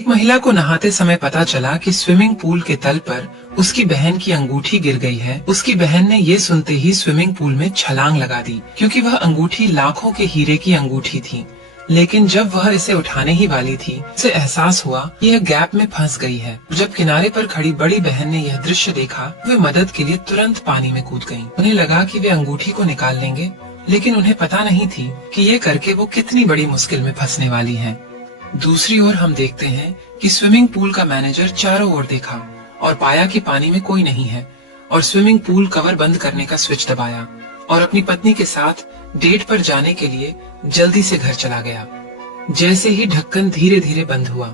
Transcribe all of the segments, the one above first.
एक महिला को नहाते समय पता चला कि स्विमिंग पूल के तल पर उसकी बहन की अंगूठी गिर गई है। उसकी बहन ने ये सुनते ही स्विमिंग पूल में छलांग लगा दी, क्योंकि वह अंगूठी लाखों के हीरे की अंगूठी थी। लेकिन जब वह इसे उठाने ही वाली थी, उसे एहसास हुआ कि यह गैप में फंस गई है। जब किनारे पर खड़ी बड़ी बहन ने यह दृश्य देखा, वे मदद के लिए तुरंत पानी में कूद गईं। उन्हें लगा कि वे अंगूठी को निकाल लेंगे, लेकिन उन्हें पता नहीं थी कि ये करके वो कितनी बड़ी मुश्किल में फंसने वाली हैं। दूसरी ओर हम देखते हैं कि स्विमिंग पूल का मैनेजर चारों ओर देखा और पाया कि पानी में कोई नहीं है, और स्विमिंग पूल कवर बंद करने का स्विच दबाया और अपनी पत्नी के साथ डेट पर जाने के लिए जल्दी से घर चला गया। जैसे ही ढक्कन धीरे धीरे बंद हुआ,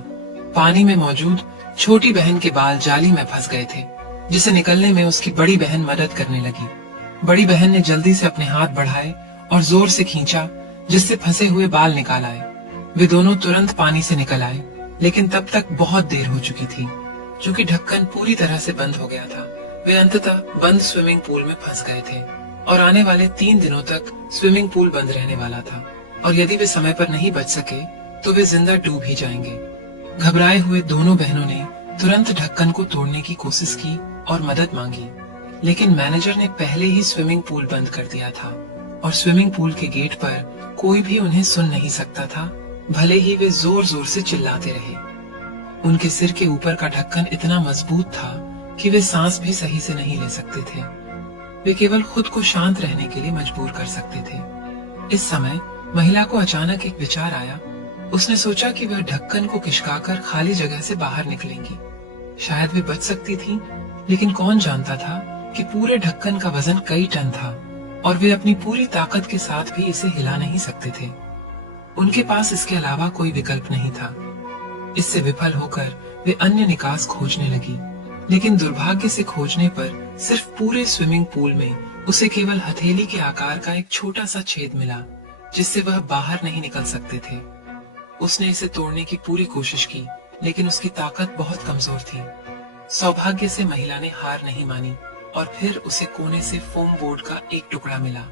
पानी में मौजूद छोटी बहन के बाल जाली में फंस गए थे, जिसे निकलने में उसकी बड़ी बहन मदद करने लगी। बड़ी बहन ने जल्दी से अपने हाथ बढ़ाए और जोर से खींचा, जिससे फंसे हुए बाल निकाल आए। वे दोनों तुरंत पानी से निकल आए, लेकिन तब तक बहुत देर हो चुकी थी। चूंकि ढक्कन पूरी तरह से बंद हो गया था, वे अंततः बंद स्विमिंग पूल में फंस गए थे और आने वाले 3 दिनों तक स्विमिंग पूल बंद रहने वाला था। और यदि वे समय पर नहीं बच सके तो वे जिंदा डूब ही जाएंगे। घबराए हुए दोनों बहनों ने तुरंत ढक्कन को तोड़ने की कोशिश की और मदद मांगी, लेकिन मैनेजर ने पहले ही स्विमिंग पूल बंद कर दिया था और स्विमिंग पूल के गेट पर कोई भी उन्हें सुन नहीं सकता था, भले ही वे जोर जोर से चिल्लाते रहे। उनके सिर के ऊपर का ढक्कन इतना मजबूत था कि वे सांस भी सही से नहीं ले सकते थे। वे केवल खुद को शांत रहने के लिए मजबूर कर सकते थे। इस समय महिला को अचानक एक विचार आया। उसने सोचा कि वह ढक्कन को खिसकाकर खाली जगह से बाहर निकलेंगी। शायद वे बच सकती थीं, लेकिन कौन जानता था कि पूरे ढक्कन का वजन कई टन था और वे अपनी पूरी ताकत के साथ भी इसे हिला नहीं सकते थे। उनके पास इसके अलावा कोई विकल्प नहीं था। इससे विफल होकर वे अन्य निकास खोजने लगी, लेकिन दुर्भाग्य से खोजने पर सिर्फ पूरे स्विमिंग पूल में उसे केवल हथेली के आकार का एक छोटा सा छेद मिला, जिससे वह बाहर नहीं निकल सकते थे। उसने इसे तोड़ने की पूरी कोशिश की, लेकिन उसकी ताकत बहुत कमजोर थी। सौभाग्य से महिला ने हार नहीं मानी और फिर उसे कोने से फोम बोर्ड का एक टुकड़ा मिला।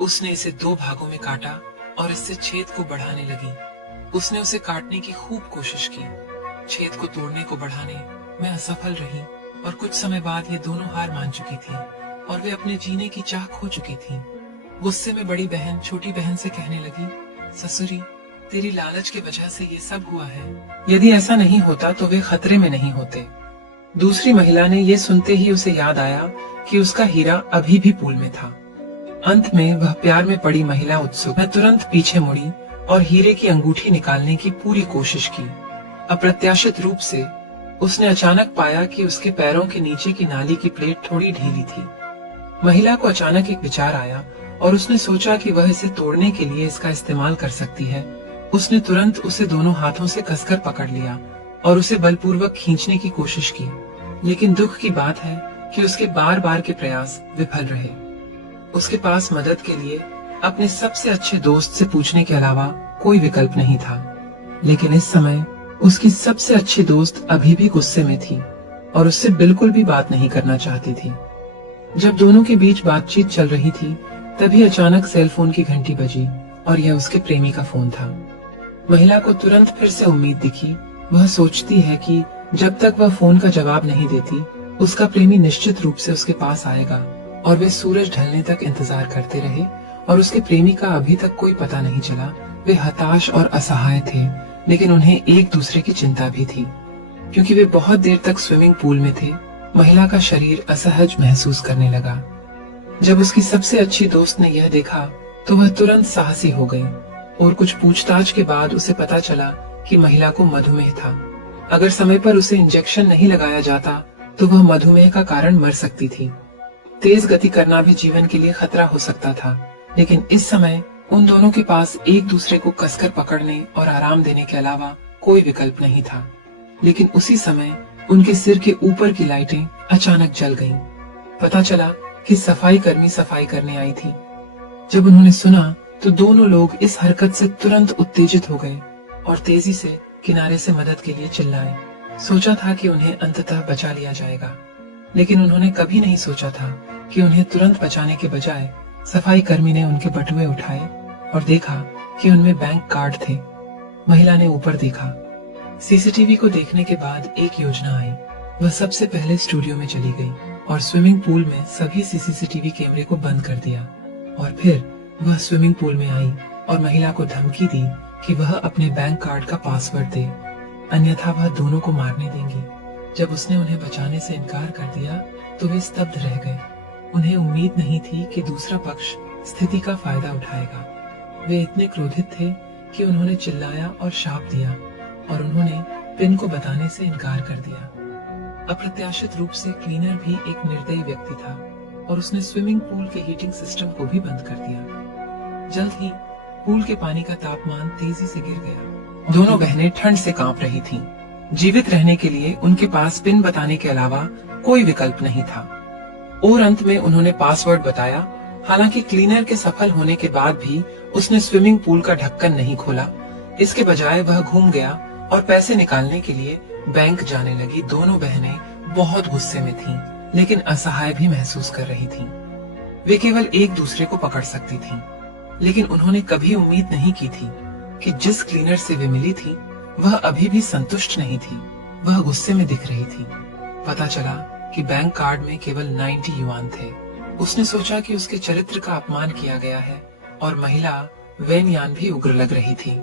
उसने इसे 2 भागों में काटा और इससे छेद को बढ़ाने लगी। उसने उसे काटने की खूब कोशिश की। छेद को तोड़ने को बढ़ाने में असफल रही और कुछ समय बाद ये दोनों हार मान चुकी थी और वे अपने जीने की चाह खो चुकी थी। गुस्से में बड़ी बहन छोटी बहन से कहने लगी, ससुरी, तेरी लालच की वजह से ये सब हुआ है। यदि ऐसा नहीं होता तो वे खतरे में नहीं होते। दूसरी महिला ने ये सुनते ही उसे याद आया कि उसका हीरा अभी भी पूल में था। अंत में वह प्यार में पड़ी महिला उत्सुक में तुरंत पीछे मुड़ी और हीरे की अंगूठी निकालने की पूरी कोशिश की। अप्रत्याशित रूप से उसने अचानक पाया कि उसके पैरों के नीचे की नाली की प्लेट थोड़ी ढीली थी। महिला को अचानक एक विचार आया और उसने सोचा कि वह इसे तोड़ने के लिए इसका इस्तेमाल कर सकती है। उसने तुरंत उसे दोनों हाथों से कसकर पकड़ लिया और उसे बलपूर्वक खींचने की कोशिश की, लेकिन दुख की बात है कि उसके बार बार के प्रयास विफल रहे। उसके पास मदद के लिए अपने सबसे अच्छे दोस्त से पूछने के अलावा कोई विकल्प नहीं था। लेकिन इस समय उसकी सबसे अच्छी दोस्त अभी भी गुस्से में थी और उससे बिल्कुल भी बात नहीं करना चाहती थी। जब दोनों के बीच बातचीत चल रही थी, तभी अचानक सेल फोन की घंटी बजी और यह उसके प्रेमी का फोन था। महिला को तुरंत फिर से उम्मीद दिखी। वह सोचती है कि जब तक वह फोन का जवाब नहीं देती, उसका प्रेमी निश्चित रूप से उसके पास आएगा। और वे सूरज ढलने तक इंतजार करते रहे और उसके प्रेमी का अभी तक कोई पता नहीं चला। वे हताश और असहाय थे, लेकिन उन्हें एक दूसरे की चिंता भी थी। क्योंकि वे बहुत देर तक स्विमिंग पूल में थे, महिला का शरीर असहज महसूस करने लगा। जब उसकी सबसे अच्छी दोस्त ने यह देखा तो वह तुरंत साहसी हो गई और कुछ पूछताछ के बाद उसे पता चला कि महिला को मधुमेह था। अगर समय पर उसे इंजेक्शन नहीं लगाया जाता तो वह मधुमेह का कारण मर सकती थी। तेज गति करना भी जीवन के लिए खतरा हो सकता था, लेकिन इस समय उन दोनों के पास एक दूसरे को कसकर पकड़ने और आराम देने के अलावा कोई विकल्प नहीं था। लेकिन उसी समय उनके सिर के ऊपर की लाइटें अचानक जल गईं। पता चला कि सफाई कर्मी सफाई करने आई थी। जब उन्होंने सुना तो दोनों लोग इस हरकत से तुरंत उत्तेजित हो गए और तेजी से किनारे से मदद के लिए चिल्लाए। सोचा था कि उन्हें अंततः बचा लिया जाएगा, लेकिन उन्होंने कभी नहीं सोचा था कि उन्हें तुरंत बचाने के बजाय सफाई कर्मी ने उनके बटुए उठाए और देखा कि उनमें बैंक कार्ड थे। महिला ने ऊपर देखा। सीसीटीवी को देखने के बाद एक योजना आई। वह सबसे पहले स्टूडियो में चली गई और स्विमिंग पूल में सभी सीसीटीवी कैमरे को बंद कर दिया। और फिर वह स्विमिंग पूल में आई और महिला को धमकी दी कि वह अपने बैंक कार्ड का पासवर्ड दे, अन्यथा वह दोनों को मारने देंगी। जब उसने उन्हें बचाने से इनकार कर दिया तो वे स्तब्ध रह गए। उन्हें उम्मीद नहीं थी कि दूसरा पक्ष स्थिति का फायदा उठाएगा। वे इतने क्रोधित थे कि उन्होंने चिल्लाया और शाप दिया और उन्होंने पिन को बताने से इनकार कर दिया। अप्रत्याशित रूप से क्लीनर भी एक निर्दयी व्यक्ति था और उसने स्विमिंग पूल के हीटिंग सिस्टम को भी बंद कर दिया। जल्द ही पूल के पानी का तापमान तेजी से गिर गया। दोनों बहनें ठंड से कांप रही थीं। जीवित रहने के लिए उनके पास पिन बताने के अलावा कोई विकल्प नहीं था। और अंत में उन्होंने पासवर्ड बताया। हालांकि क्लीनर के सफल होने के बाद भी उसने स्विमिंग पूल का ढक्कन नहीं खोला। इसके बजाय वह घूम गया और पैसे निकालने के लिए बैंक जाने लगी। दोनों बहनें बहुत गुस्से में थीं, लेकिन असहाय भी महसूस कर रही थीं। वे केवल एक दूसरे को पकड़ सकती थीं, लेकिन उन्होंने कभी उम्मीद नहीं की थी कि जिस क्लीनर से वे मिली थी वह अभी भी संतुष्ट नहीं थी। वह गुस्से में दिख रही थी। पता चला कि बैंक कार्ड में केवल 90 युआन थे। उसने सोचा कि उसके चरित्र का अपमान किया गया है और महिला वेन यान भी उग्र लग रही थी।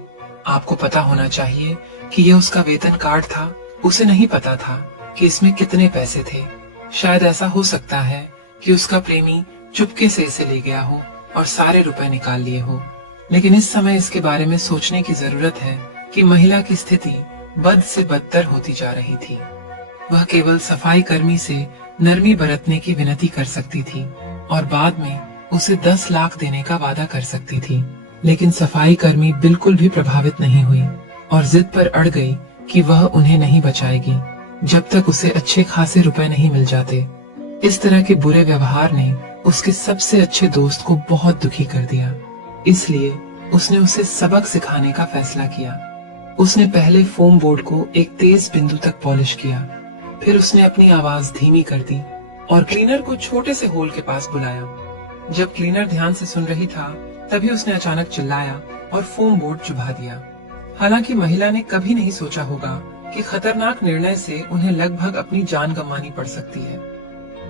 आपको पता होना चाहिए कि यह उसका वेतन कार्ड था। उसे नहीं पता था कि इसमें कितने पैसे थे। शायद ऐसा हो सकता है कि उसका प्रेमी चुपके से इसे ले गया हो और सारे रुपए निकाल लिए हो। लेकिन इस समय इसके बारे में सोचने की जरूरत है कि महिला की स्थिति बद से बदतर होती जा रही थी। वह केवल सफाई कर्मी से नरमी बरतने की विनती कर सकती थी और बाद में उसे 10 लाख देने का वादा कर सकती थी। लेकिन सफाई कर्मी बिल्कुल भी प्रभावित नहीं हुई और जिद पर अड़ गई कि वह उन्हें नहीं बचाएगी जब तक उसे अच्छे खासे रुपए नहीं मिल जाते। इस तरह के बुरे व्यवहार ने उसके सबसे अच्छे दोस्त को बहुत दुखी कर दिया। इसलिए उसने उसे सबक सिखाने का फैसला किया। उसने पहले फोम बोर्ड को एक तेज बिंदु तक पॉलिश किया। फिर उसने अपनी आवाज धीमी कर दी और क्लीनर को छोटे से होल के पास बुलाया। जब क्लीनर ध्यान से सुन रही था तभी उसने अचानक चिल्लाया और फोम बोर्ड चुभा दिया। हालांकि महिला ने कभी नहीं सोचा होगा कि खतरनाक निर्णय से उन्हें लगभग अपनी जान गंवानी पड़ सकती है।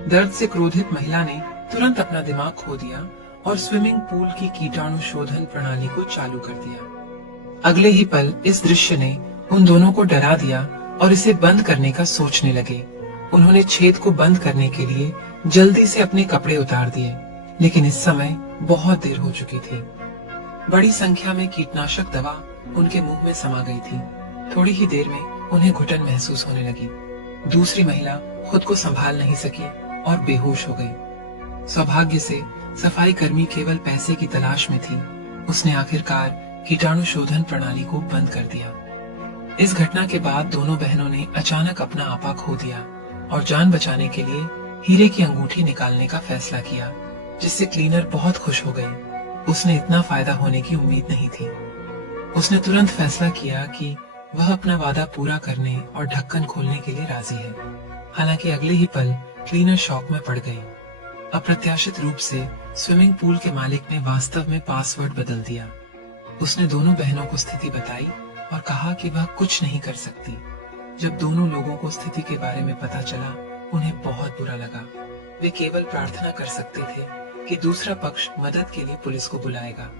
दर्द से क्रोधित महिला ने तुरंत अपना दिमाग खो दिया और स्विमिंग पूल की कीटाणु शोधन प्रणाली को चालू कर दिया। अगले ही पल इस दृश्य ने उन दोनों को डरा दिया और इसे बंद करने का सोचने लगे। उन्होंने छेद को बंद करने के लिए जल्दी से अपने कपड़े उतार दिए, लेकिन इस समय बहुत देर हो चुकी थी। बड़ी संख्या में कीटनाशक दवा उनके मुंह में समा गई थी। थोड़ी ही देर में उन्हें घुटन महसूस होने लगी। दूसरी महिला खुद को संभाल नहीं सकी और बेहोश हो गई। सौभाग्य से सफाई कर्मी केवल पैसे की तलाश में थी। उसने आखिरकार कीटाणु शोधन प्रणाली को बंद कर दिया। इस घटना के बाद दोनों बहनों ने अचानक अपना आपा खो दिया और जान बचाने के लिए हीरे की अंगूठी निकालने का फैसला किया, जिससे क्लीनर बहुत खुश हो गई। उसने इतना फायदा होने की उम्मीद नहीं थी। उसने तुरंत फैसला किया कि वह अपना वादा पूरा करने और ढक्कन खोलने के लिए राजी है। हालांकि अगले ही पल क्लीनर शॉक में पड़ गई। अप्रत्याशित रूप से स्विमिंग पूल के मालिक ने वास्तव में पासवर्ड बदल दिया। उसने दोनों बहनों को स्थिति बताई और कहा कि वह कुछ नहीं कर सकती। जब दोनों लोगों को स्थिति के बारे में पता चला, उन्हें बहुत बुरा लगा। वे केवल प्रार्थना कर सकते थे कि दूसरा पक्ष मदद के लिए पुलिस को बुलाएगा,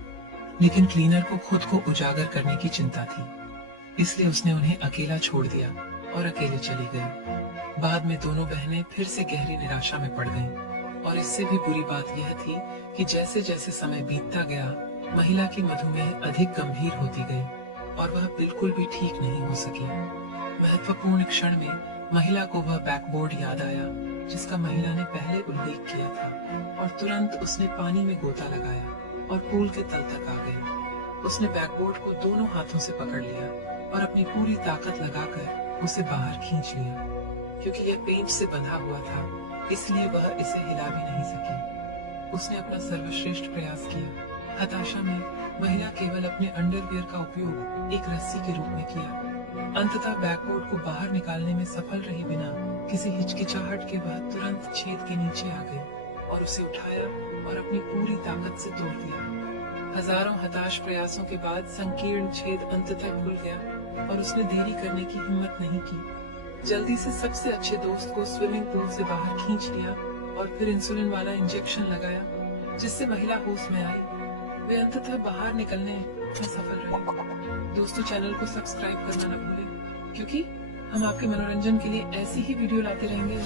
लेकिन क्लीनर को खुद को उजागर करने की चिंता थी। इसलिए उसने उन्हें अकेला छोड़ दिया और अकेले चली गई। बाद में दोनों बहनें फिर से गहरी निराशा में पड़ गईं और इससे भी बुरी बात यह थी कि जैसे जैसे समय बीतता गया, महिला की मधुमेह अधिक गंभीर होती गई और वह बिल्कुल भी ठीक नहीं हो सकी। महत्वपूर्ण क्षण में महिला को वह बैकबोर्ड याद आया जिसका महिला ने पहले उल्लेख किया था और तुरंत उसने पानी में गोता लगाया और पूल के तल तक आ गई। उसने बैकबोर्ड को दोनों हाथों से पकड़ लिया और अपनी पूरी ताकत लगाकर उसे बाहर खींच लिया। क्योंकि यह पेंच से बंधा हुआ था, इसलिए वह इसे हिला भी नहीं सकी। उसने अपना सर्वश्रेष्ठ प्रयास किया। हताशा में महिला केवल अपने अंडरवियर का उपयोग एक रस्सी के रूप में किया। अंततः बैकबोर्ड को बाहर निकालने में सफल रहे बिना किसी हिचकिचाहट के वह तुरंत छेद के नीचे आ गई और उसे उठाया और अपनी पूरी ताकत से तोड़ दिया। हजारों हताश प्रयासों के बाद संकीर्ण छेद अंततः खुल गया और उसने देरी करने की हिम्मत नहीं की। जल्दी से सबसे अच्छे दोस्त को स्विमिंग पूल से बाहर खींच लिया और फिर इंसुलिन वाला इंजेक्शन लगाया, जिससे महिला होश में आई। वे अंततः बाहर निकलने में सफल रहे। दोस्तों, चैनल को सब्सक्राइब करना न भूलें, क्योंकि हम आपके मनोरंजन के लिए ऐसी ही वीडियो लाते रहेंगे।